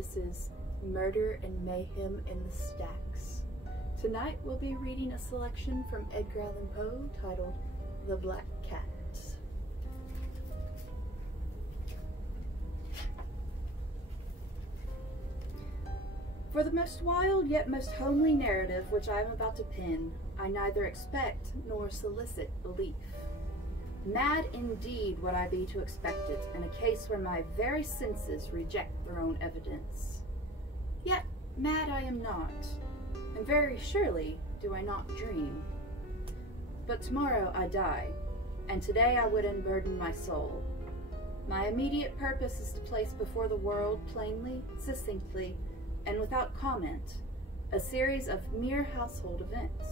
this is Murder and Mayhem in the Stacks. Tonight we'll be reading a selection from Edgar Allan Poe titled The Black Cat. For the most wild yet most homely narrative which I am about to pen, I neither expect nor solicit belief. Mad indeed would I be to expect it, in a case where my very senses reject their own evidence. Yet mad I am not, and very surely do I not dream. But tomorrow I die, and today I would unburden my soul. My immediate purpose is to place before the world plainly, succinctly, and without comment, a series of mere household events.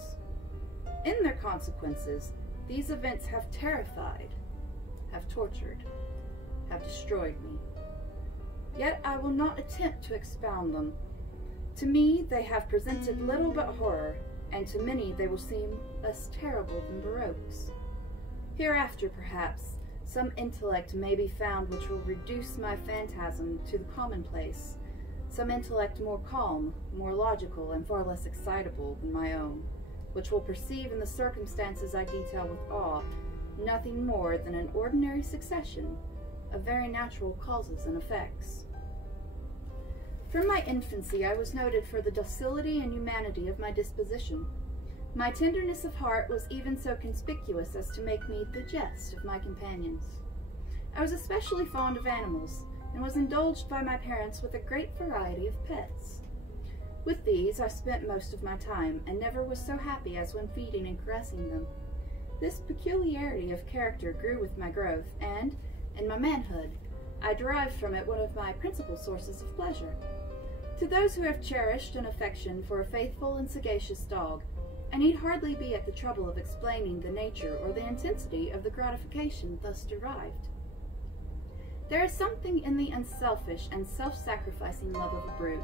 In their consequences, these events have terrified, have tortured, have destroyed me. Yet I will not attempt to expound them. To me, they have presented little but horror, and to many they will seem less terrible than Baroque's. Hereafter, perhaps, some intellect may be found which will reduce my phantasm to the commonplace, some intellect more calm, more logical, and far less excitable than my own, which will perceive in the circumstances I detail with awe nothing more than an ordinary succession of very natural causes and effects. From my infancy I was noted for the docility and humanity of my disposition. My tenderness of heart was even so conspicuous as to make me the jest of my companions. I was especially fond of animals, and was indulged by my parents with a great variety of pets. With these I spent most of my time, and never was so happy as when feeding and caressing them. This peculiarity of character grew with my growth, and, in my manhood, I derived from it one of my principal sources of pleasure. To those who have cherished an affection for a faithful and sagacious dog, I need hardly be at the trouble of explaining the nature or the intensity of the gratification thus derived. There is something in the unselfish and self-sacrificing love of a brute,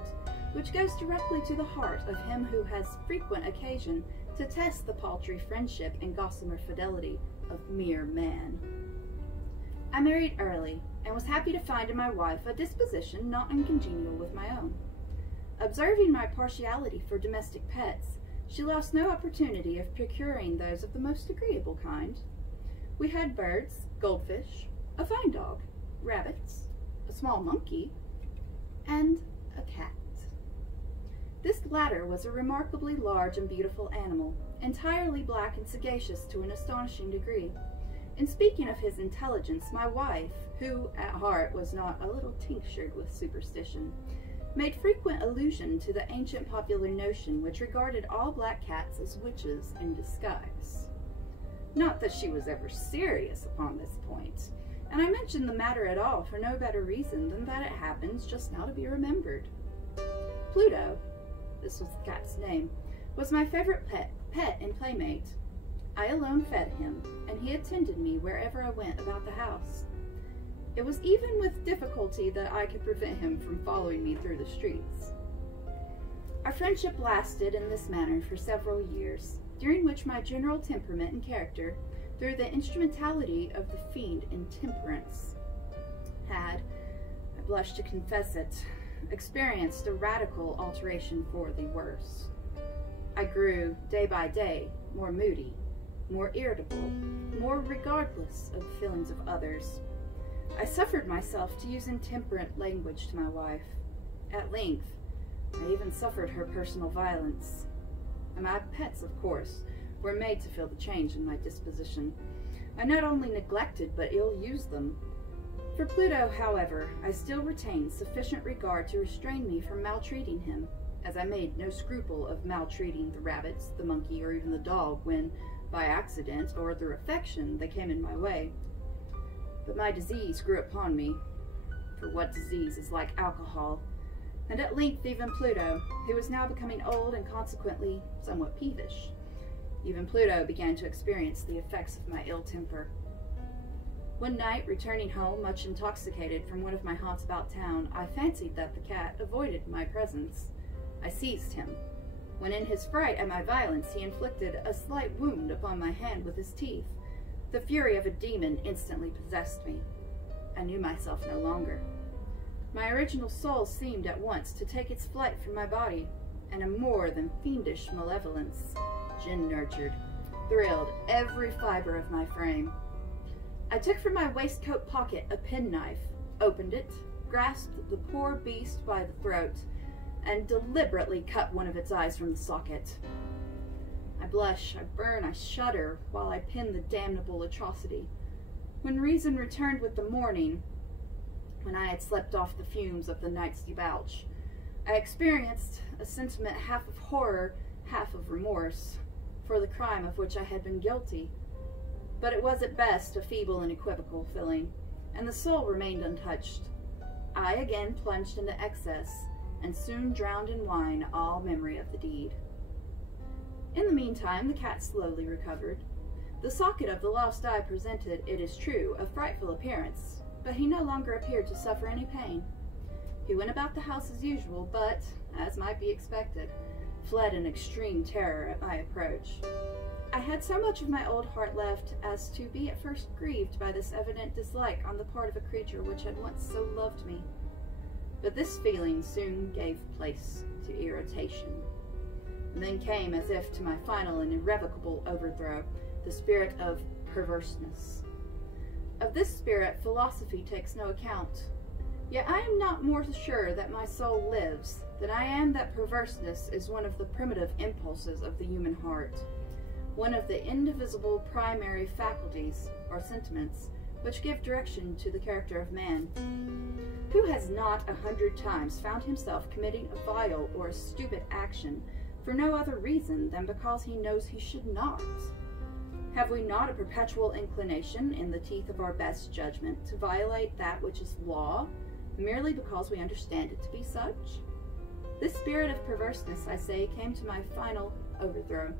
which goes directly to the heart of him who has frequent occasion to test the paltry friendship and gossamer fidelity of mere man. I married early, and was happy to find in my wife a disposition not uncongenial with my own. Observing my partiality for domestic pets, she lost no opportunity of procuring those of the most agreeable kind. We had birds, goldfish, a fine dog, rabbits, a small monkey, and a cat. This latter was a remarkably large and beautiful animal, entirely black and sagacious to an astonishing degree. In speaking of his intelligence, my wife, who at heart was not a little tinctured with superstition, made frequent allusion to the ancient popular notion which regarded all black cats as witches in disguise. Not that she was ever serious upon this point, and I mention the matter at all for no better reason than that it happens just now to be remembered. Pluto, this was the cat's name, was my favorite pet and playmate. I alone fed him, and he attended me wherever I went about the house. It was even with difficulty that I could prevent him from following me through the streets. Our friendship lasted in this manner for several years, during which my general temperament and character, through the instrumentality of the fiend Intemperance, had, I blush to confess it, experienced a radical alteration for the worse. I grew, day by day, more moody, more irritable, more regardless of the feelings of others. I suffered myself to use intemperate language to my wife. At length, I even suffered her personal violence. And my pets, of course, were made to feel the change in my disposition. I not only neglected but ill-used them. For Pluto, however, I still retained sufficient regard to restrain me from maltreating him, as I made no scruple of maltreating the rabbits, the monkey, or even the dog when, by accident or through affection, they came in my way. But my disease grew upon me, for what disease is like alcohol, and at length even Pluto, who was now becoming old and consequently somewhat peevish, even Pluto began to experience the effects of my ill temper. One night, returning home much intoxicated from one of my haunts about town, I fancied that the cat avoided my presence. I seized him, when in his fright at my violence he inflicted a slight wound upon my hand with his teeth. The fury of a demon instantly possessed me. I knew myself no longer. My original soul seemed at once to take its flight from my body, and a more than fiendish malevolence, gin-nurtured, thrilled every fiber of my frame. I took from my waistcoat pocket a penknife, opened it, grasped the poor beast by the throat, and deliberately cut one of its eyes from the socket. I blush, I burn, I shudder, while I pin the damnable atrocity. When reason returned with the morning, when I had slept off the fumes of the night's debauch, I experienced a sentiment half of horror, half of remorse, for the crime of which I had been guilty. But it was at best a feeble and equivocal feeling, and the soul remained untouched. I again plunged into excess, and soon drowned in wine all memory of the deed. In the meantime, the cat slowly recovered. The socket of the lost eye presented, it is true, a frightful appearance, but he no longer appeared to suffer any pain. He went about the house as usual, but, as might be expected, fled in extreme terror at my approach. I had so much of my old heart left as to be at first grieved by this evident dislike on the part of a creature which had once so loved me. But this feeling soon gave place to irritation. And then came, as if to my final and irrevocable overthrow, the spirit of perverseness. Of this spirit philosophy takes no account. Yet I am not more sure that my soul lives than I am that perverseness is one of the primitive impulses of the human heart, one of the indivisible primary faculties, or sentiments, which give direction to the character of man. Who has not 100 times found himself committing a vile or a stupid action for no other reason than because he knows he should not? Have we not a perpetual inclination, in the teeth of our best judgment, to violate that which is law, merely because we understand it to be such? This spirit of perverseness, I say, came to my final overthrow.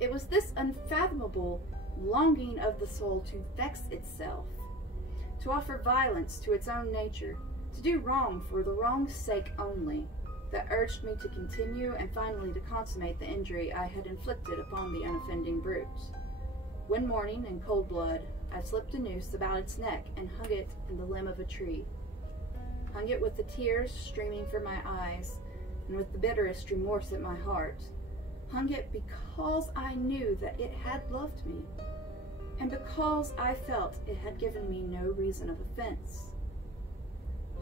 It was this unfathomable longing of the soul to vex itself, to offer violence to its own nature, to do wrong for the wrong's sake only, that urged me to continue and finally to consummate the injury I had inflicted upon the unoffending brute. One morning, in cold blood, I slipped a noose about its neck and hung it in the limb of a tree. Hung it with the tears streaming from my eyes and with the bitterest remorse at my heart. Hung it because I knew that it had loved me, and because I felt it had given me no reason of offense.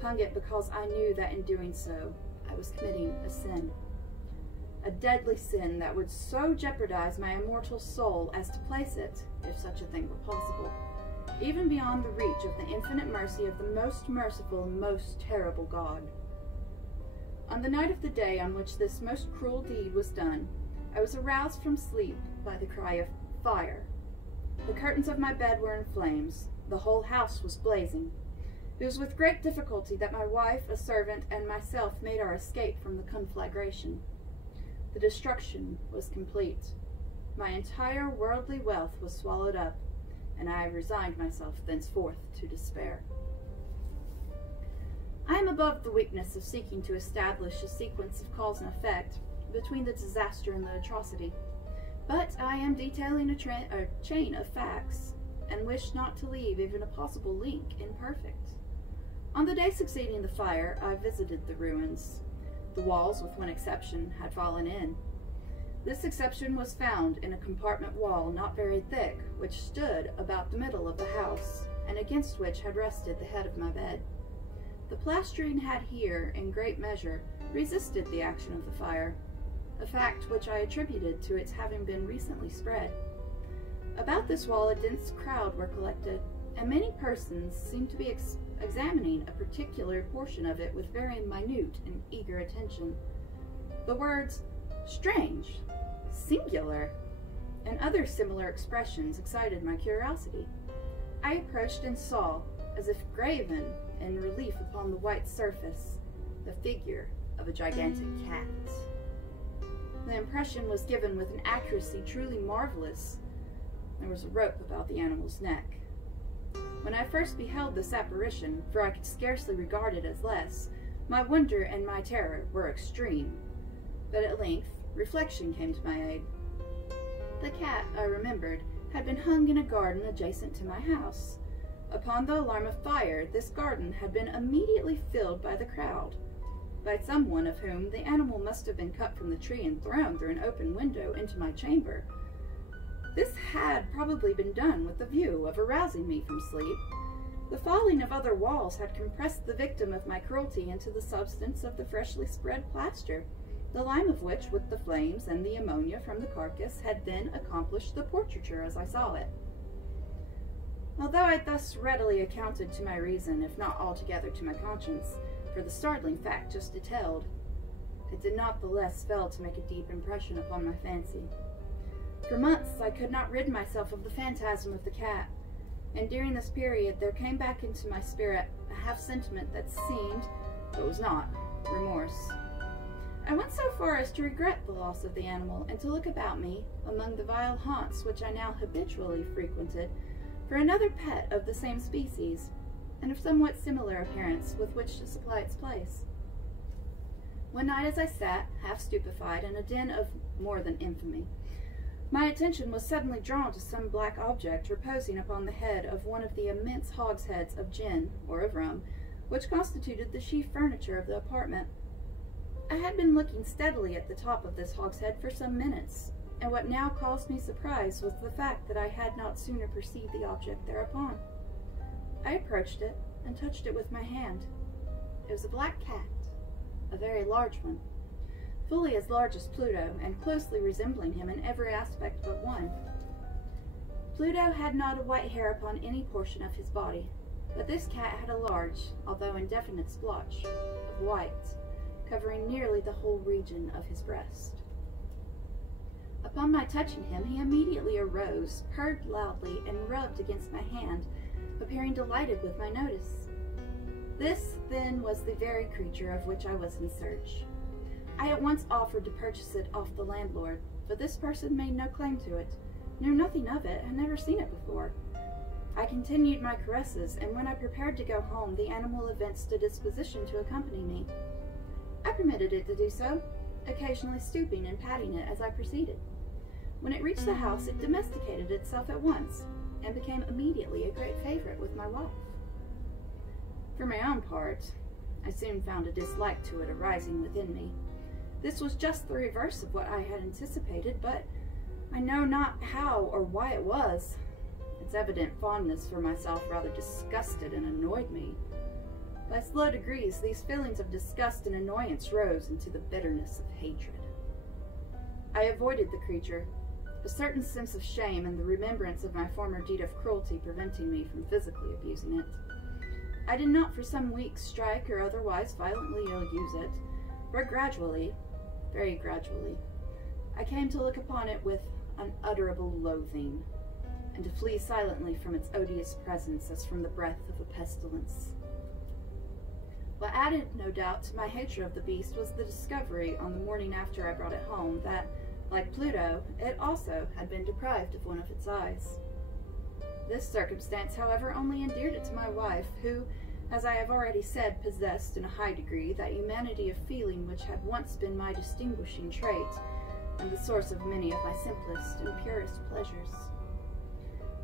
Hung it because I knew that in doing so, I was committing a sin. A deadly sin that would so jeopardize my immortal soul as to place it, if such a thing were possible, even beyond the reach of the infinite mercy of the most merciful and most terrible God. On the night of the day on which this most cruel deed was done, I was aroused from sleep by the cry of fire. The curtains of my bed were in flames. The whole house was blazing. It was with great difficulty that my wife, a servant, and myself made our escape from the conflagration. The destruction was complete. My entire worldly wealth was swallowed up, and I resigned myself thenceforth to despair. I am above the weakness of seeking to establish a sequence of cause and effect between the disaster and the atrocity, but I am detailing a chain of facts, and wish not to leave even a possible link imperfect. On the day succeeding the fire, I visited the ruins. The walls, with one exception, had fallen in. This exception was found in a compartment wall not very thick, which stood about the middle of the house, and against which had rested the head of my bed. The plastering had here, in great measure, resisted the action of the fire, a fact which I attributed to its having been recently spread. About this wall a dense crowd were collected, and many persons seemed to be examining a particular portion of it with very minute and eager attention. The words "strange," "singular," and other similar expressions excited my curiosity. I approached and saw, as if graven in relief upon the white surface, the figure of a gigantic cat. The impression was given with an accuracy truly marvelous. There was a rope about the animal's neck. When I first beheld this apparition, for I could scarcely regard it as less, my wonder and my terror were extreme. But at length, reflection came to my aid. The cat, I remembered, had been hung in a garden adjacent to my house. upon the alarm of fire, this garden had been immediately filled by the crowd, by someone of whom the animal must have been cut from the tree and thrown through an open window into my chamber. This had probably been done with the view of arousing me from sleep. The falling of other walls had compressed the victim of my cruelty into the substance of the freshly spread plaster, the lime of which, with the flames and the ammonia from the carcass, had then accomplished the portraiture as I saw it. Although I thus readily accounted to my reason, if not altogether to my conscience, for the startling fact just detailed, it did not the less fail to make a deep impression upon my fancy. For months I could not rid myself of the phantasm of the cat, and during this period there came back into my spirit a half-sentiment that seemed, but was not, remorse. I went so far as to regret the loss of the animal, and to look about me, among the vile haunts which I now habitually frequented, for another pet of the same species, and of somewhat similar appearance, with which to supply its place. One night as I sat, half stupefied, in a den of more than infamy, my attention was suddenly drawn to some black object reposing upon the head of one of the immense hogsheads of gin, or of rum, which constituted the chief furniture of the apartment. I had been looking steadily at the top of this hogshead for some minutes, and what now caused me surprise was the fact that I had not sooner perceived the object thereupon. I approached it, and touched it with my hand. It was a black cat, a very large one, fully as large as Pluto, and closely resembling him in every aspect but one. Pluto had not a white hair upon any portion of his body, but this cat had a large, although indefinite splotch, of white, covering nearly the whole region of his breast. Upon my touching him, he immediately arose, purred loudly, and rubbed against my hand, appearing delighted with my notice. This, then, was the very creature of which I was in search. I at once offered to purchase it off the landlord, but this person made no claim to it, knew nothing of it, had never seen it before. I continued my caresses, and when I prepared to go home, the animal evinced a disposition to accompany me. I permitted it to do so, occasionally stooping and patting it as I proceeded. When it reached the house, it domesticated itself at once, and became immediately a great favorite with my wife. For my own part, I soon found a dislike to it arising within me. This was just the reverse of what I had anticipated, but I know not how or why it was. Its evident fondness for myself rather disgusted and annoyed me. By slow degrees, these feelings of disgust and annoyance rose into the bitterness of hatred. I avoided the creature, a certain sense of shame and the remembrance of my former deed of cruelty preventing me from physically abusing it. I did not for some weeks strike or otherwise violently ill-use it, but gradually, very gradually, I came to look upon it with unutterable loathing, and to flee silently from its odious presence as from the breath of a pestilence. What added, no doubt, to my hatred of the beast was the discovery, on the morning after I brought it home, that, like Pluto, it also had been deprived of one of its eyes. This circumstance, however, only endeared it to my wife, who, as I have already said, possessed in a high degree that humanity of feeling which had once been my distinguishing trait, and the source of many of my simplest and purest pleasures.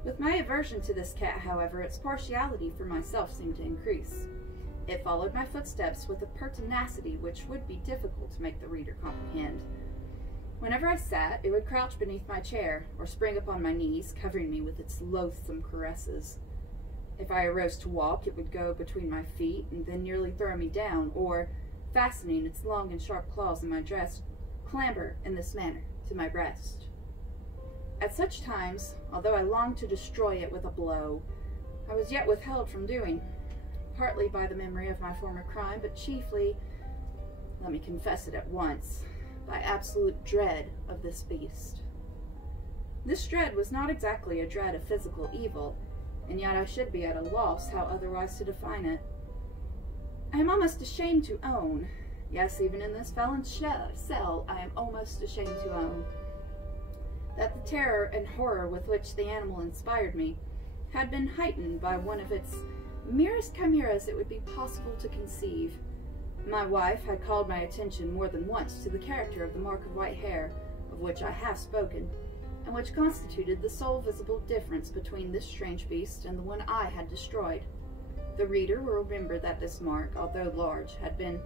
With my aversion to this cat, however, its partiality for myself seemed to increase. It followed my footsteps with a pertinacity which would be difficult to make the reader comprehend. Whenever I sat, it would crouch beneath my chair, or spring upon my knees, covering me with its loathsome caresses. If I arose to walk, it would go between my feet, and then nearly throw me down, or, fastening its long and sharp claws in my dress, clamber in this manner to my breast. At such times, although I longed to destroy it with a blow, I was yet withheld from doing, partly by the memory of my former crime, but chiefly, let me confess it at once, by absolute dread of this beast. This dread was not exactly a dread of physical evil, and yet I should be at a loss how otherwise to define it. I am almost ashamed to own, yes, even in this felon's cell, I am almost ashamed to own, that the terror and horror with which the animal inspired me had been heightened by one of its merest chimeras it would be possible to conceive. My wife had called my attention more than once to the character of the mark of white hair, of which I have spoken, and which constituted the sole visible difference between this strange beast and the one I had destroyed. The reader will remember that this mark, although large, had been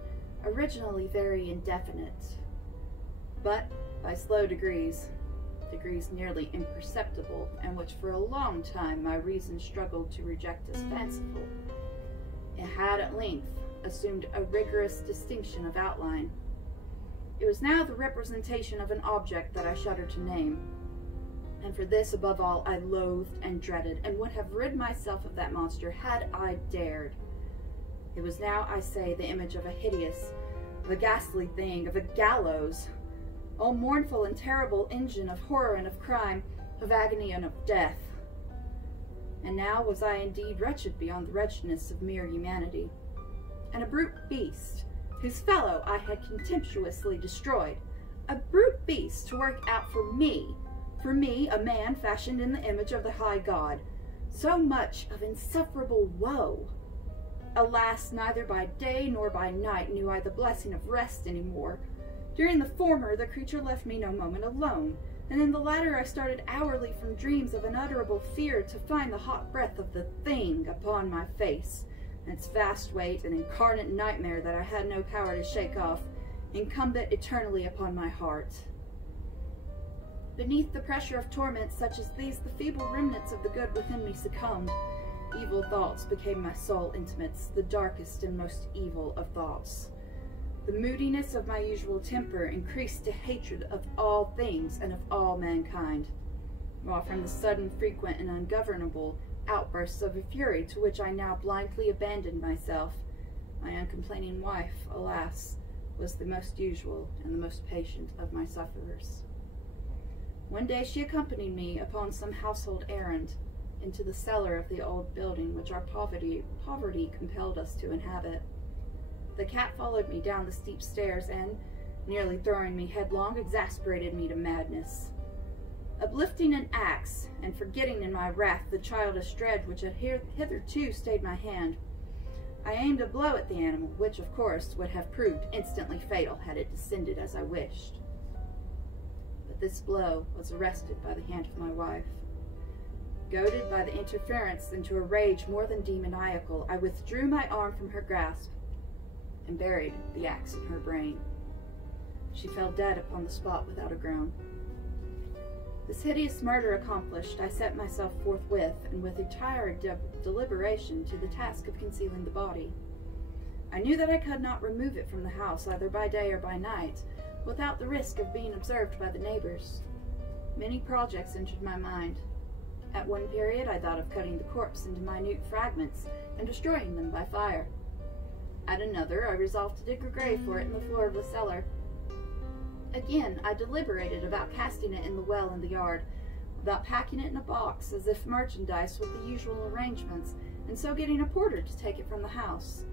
originally very indefinite, but by slow degrees nearly imperceptible, and which for a long time my reason struggled to reject as fanciful, it had at length assumed a rigorous distinction of outline. It was now the representation of an object that I shudder to name, and for this, above all, I loathed and dreaded, and would have rid myself of that monster had I dared. It was now, I say, the image of a hideous, of a ghastly thing, of a gallows, O mournful and terrible engine of horror and of crime, of agony and of death. And now was I indeed wretched beyond the wretchedness of mere humanity, and a brute beast, whose fellow I had contemptuously destroyed, a brute beast to work out for me, a man fashioned in the image of the high God, so much of insufferable woe. Alas, neither by day nor by night knew I the blessing of rest any more. During the former, the creature left me no moment alone, and in the latter I started hourly from dreams of unutterable fear to find the hot breath of the thing upon my face, and its vast weight, an incarnate nightmare that I had no power to shake off, incumbent eternally upon my heart. Beneath the pressure of torments such as these, the feeble remnants of the good within me succumbed. Evil thoughts became my sole intimates, the darkest and most evil of thoughts. The moodiness of my usual temper increased to hatred of all things and of all mankind, while from the sudden, frequent, and ungovernable outbursts of a fury to which I now blindly abandoned myself, my uncomplaining wife, alas, was the most usual and the most patient of my sufferers. One day she accompanied me upon some household errand into the cellar of the old building which our poverty compelled us to inhabit. The cat followed me down the steep stairs and, nearly throwing me headlong, exasperated me to madness. Uplifting an axe, and forgetting in my wrath the childish dread which had hitherto stayed my hand, I aimed a blow at the animal, which, of course, would have proved instantly fatal had it descended as I wished. But this blow was arrested by the hand of my wife. Goaded by the interference into a rage more than demoniacal, I withdrew my arm from her grasp and buried the axe in her brain. She fell dead upon the spot without a groan. This hideous murder accomplished, I set myself forthwith, and with entire deliberation, to the task of concealing the body. I knew that I could not remove it from the house, either by day or by night, without the risk of being observed by the neighbors. Many projects entered my mind. At one period, I thought of cutting the corpse into minute fragments and destroying them by fire. At another, I resolved to dig a grave for it in the floor of the cellar. Again, I deliberated about casting it in the well in the yard, about packing it in a box as if merchandise with the usual arrangements, and so getting a porter to take it from the house.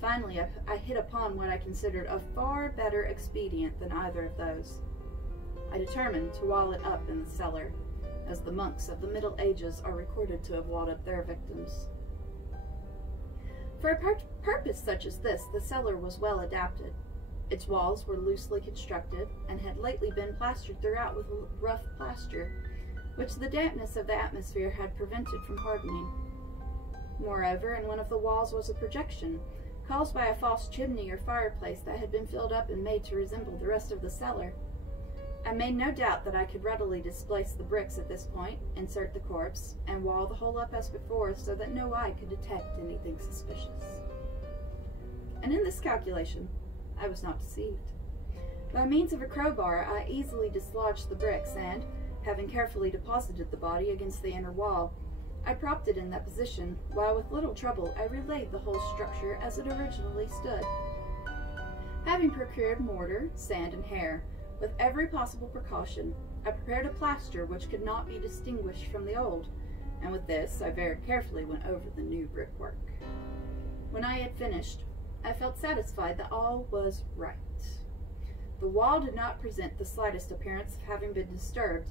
Finally, I hit upon what I considered a far better expedient than either of those. I determined to wall it up in the cellar, as the monks of the Middle Ages are recorded to have walled up their victims. For a purpose such as this, the cellar was well adapted. Its walls were loosely constructed, and had lately been plastered throughout with rough plaster, which the dampness of the atmosphere had prevented from hardening. Moreover, in one of the walls was a projection, caused by a false chimney or fireplace that had been filled up and made to resemble the rest of the cellar. I made no doubt that I could readily displace the bricks at this point, insert the corpse, and wall the whole up as before, so that no eye could detect anything suspicious. And in this calculation, I was not deceived. By means of a crowbar, I easily dislodged the bricks, and, having carefully deposited the body against the inner wall, I propped it in that position, while with little trouble I relaid the whole structure as it originally stood. Having procured mortar, sand, and hair, with every possible precaution, I prepared a plaster which could not be distinguished from the old, and with this I very carefully went over the new brickwork. When I had finished, I felt satisfied that all was right. The wall did not present the slightest appearance of having been disturbed.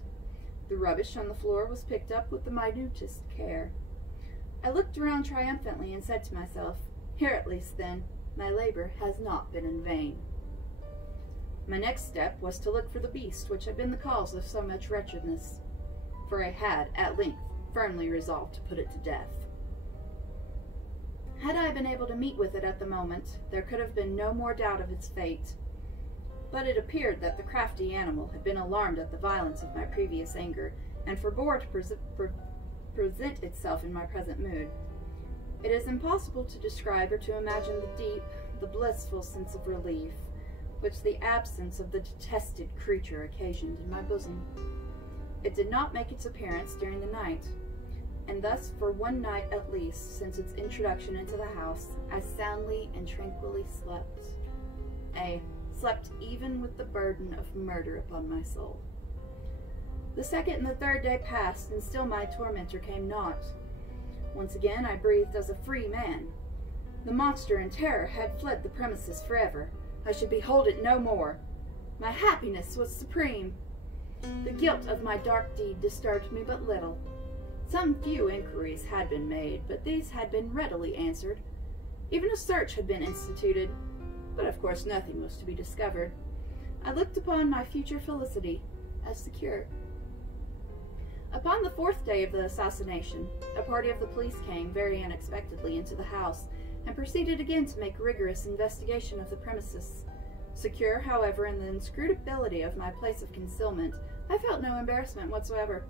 The rubbish on the floor was picked up with the minutest care. I looked around triumphantly and said to myself, "Here at least, then, my labor has not been in vain." My next step was to look for the beast which had been the cause of so much wretchedness, for I had, at length, firmly resolved to put it to death. Had I been able to meet with it at the moment, there could have been no more doubt of its fate. But it appeared that the crafty animal had been alarmed at the violence of my previous anger, and forbore to present itself in my present mood. It is impossible to describe or to imagine the deep, the blissful sense of relief which the absence of the detested creature occasioned in my bosom. It did not make its appearance during the night, and thus for one night at least since its introduction into the house, I soundly and tranquilly slept. Slept even with the burden of murder upon my soul. The second and the third day passed, and still my tormentor came not. Once again I breathed as a free man. The monster in terror had fled the premises forever. I should behold it no more. My happiness was supreme. The guilt of my dark deed disturbed me but little. Some few inquiries had been made, but these had been readily answered. Even a search had been instituted, but of course nothing was to be discovered. I looked upon my future felicity as secure. Upon the fourth day of the assassination, a party of the police came very unexpectedly into the house, and proceeded again to make rigorous investigation of the premises. Secure, however, in the inscrutability of my place of concealment, I felt no embarrassment whatsoever.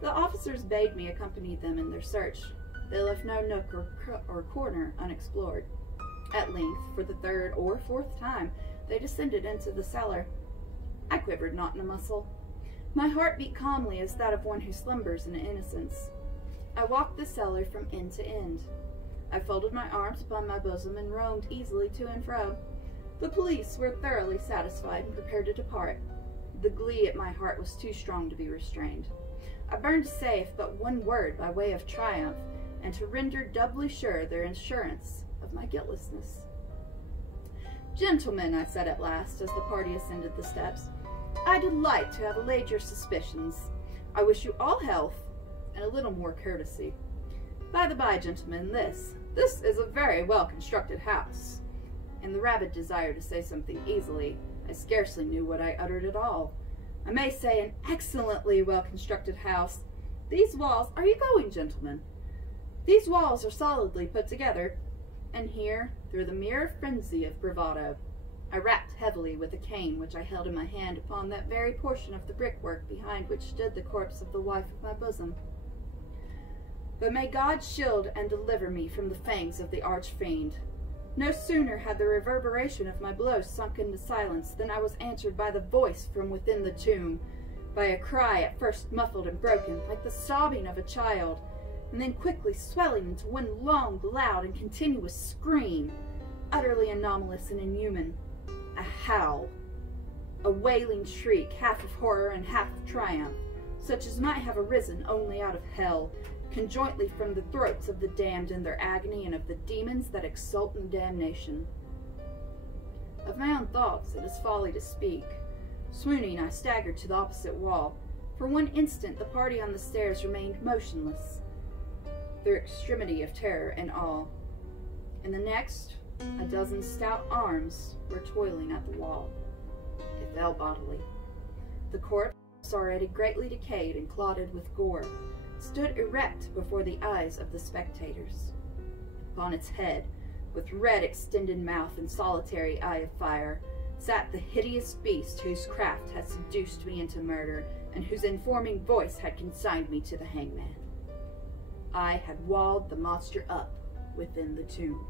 The officers bade me accompany them in their search. They left no nook or corner unexplored. At length, for the third or fourth time, they descended into the cellar. I quivered not in a muscle. My heart beat calmly as that of one who slumbers in innocence. I walked the cellar from end to end. I folded my arms upon my bosom and roamed easily to and fro. The police were thoroughly satisfied and prepared to depart. The glee at my heart was too strong to be restrained. I burned to say but one word by way of triumph, and to render doubly sure their assurance of my guiltlessness. "Gentlemen," I said at last, as the party ascended the steps, "I delight to have allayed your suspicions. I wish you all health, and a little more courtesy. By the by, gentlemen, this is a very well-constructed house." In the rabid desire to say something easily, I scarcely knew what I uttered at all. I may say an excellently well-constructed house. These walls— are you going, gentlemen? These walls are solidly put together. And here, through the mere frenzy of bravado, I rapped heavily with a cane which I held in my hand upon that very portion of the brickwork behind which stood the corpse of the wife of my bosom. But may God shield and deliver me from the fangs of the arch-fiend. No sooner had the reverberation of my blow sunk into silence than I was answered by the voice from within the tomb, by a cry at first muffled and broken, like the sobbing of a child, and then quickly swelling into one long, loud, and continuous scream, utterly anomalous and inhuman. A howl, a wailing shriek, half of horror and half of triumph, such as might have arisen only out of hell, conjointly from the throats of the damned in their agony and of the demons that exult in damnation. Of my own thoughts it is folly to speak. Swooning, I staggered to the opposite wall. For one instant the party on the stairs remained motionless, their extremity of terror and awe. In the next, a dozen stout arms were toiling at the wall. It fell bodily. The corpse, already greatly decayed and clotted with gore, stood erect before the eyes of the spectators. Upon its head, with red extended mouth and solitary eye of fire, sat the hideous beast whose craft had seduced me into murder, and whose informing voice had consigned me to the hangman. I had walled the monster up within the tomb.